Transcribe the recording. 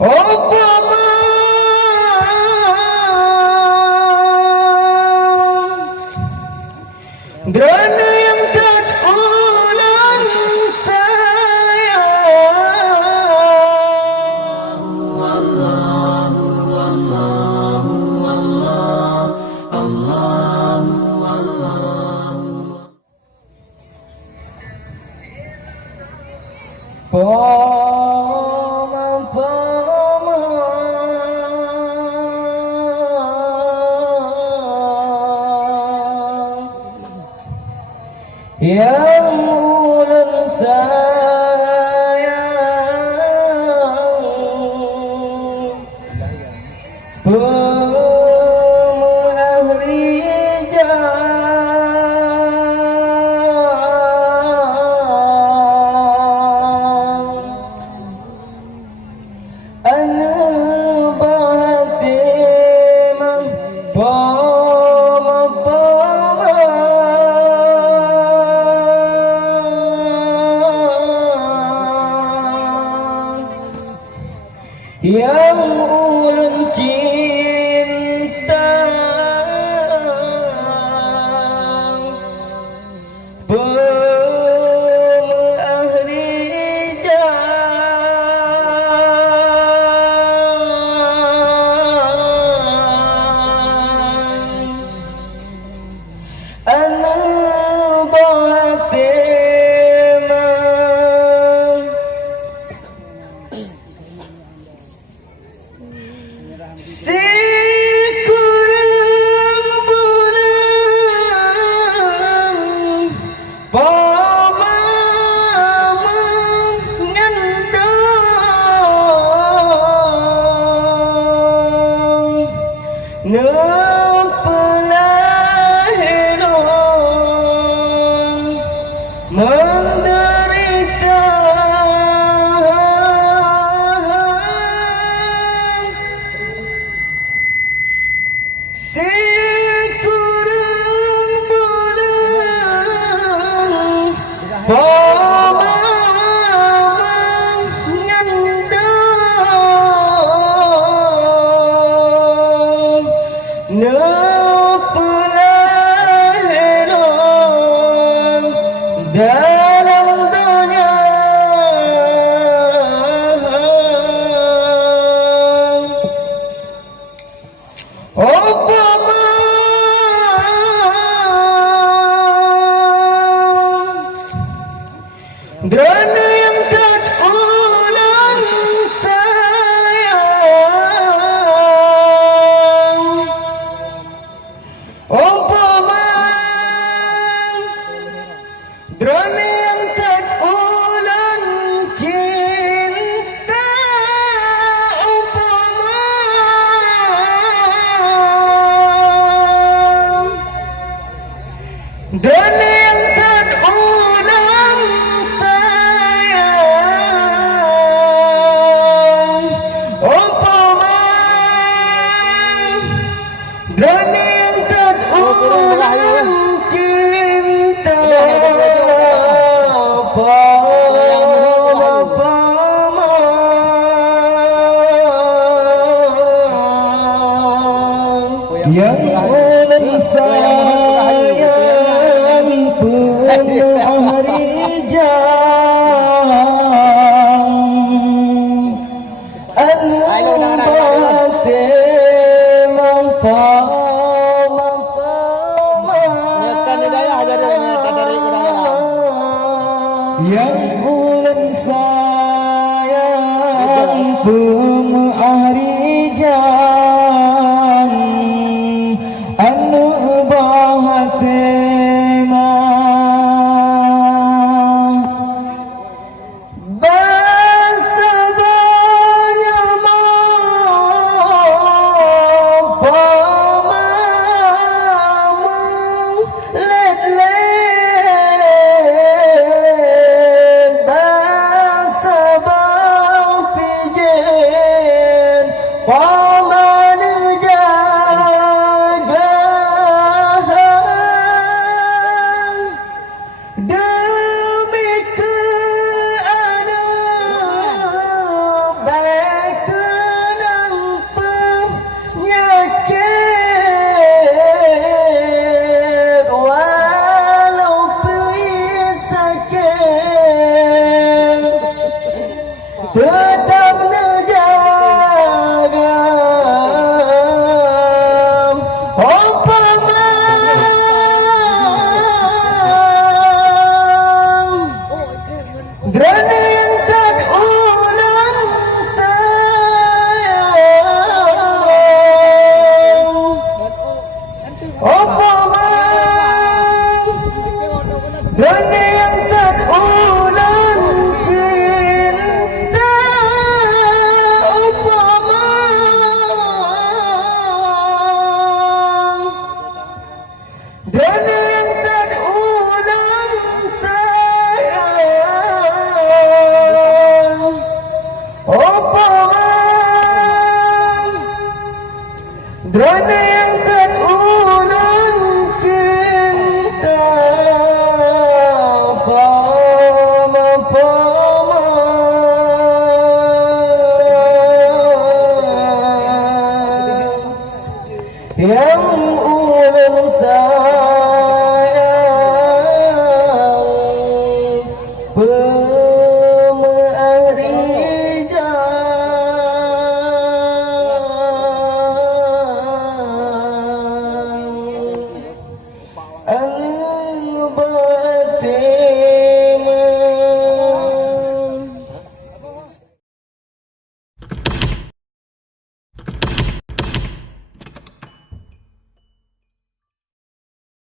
poma gerana yang terulang saya yang ulang sayang pemulah rijal anu bahatimah yang ulun cinta pemulah rijal anu bahatimah sekurang bulan poma mengandung nepelahilang menderita sekurang bulan poma mengandung nepelahilang dalam dunia poma gerana yang terulang sayang poma gerana yang terulang cinta poma gerana yang terulang sayang poma gerana yang terulang cinta yang ulang sayang pemulah rijal anu bahatimah poma yang ulang sayang pemulah rijal anu bahatimah bahasa banyak poma let bahasa bau pijak Drona yang terulang cinta poma-poma yang ulun sayang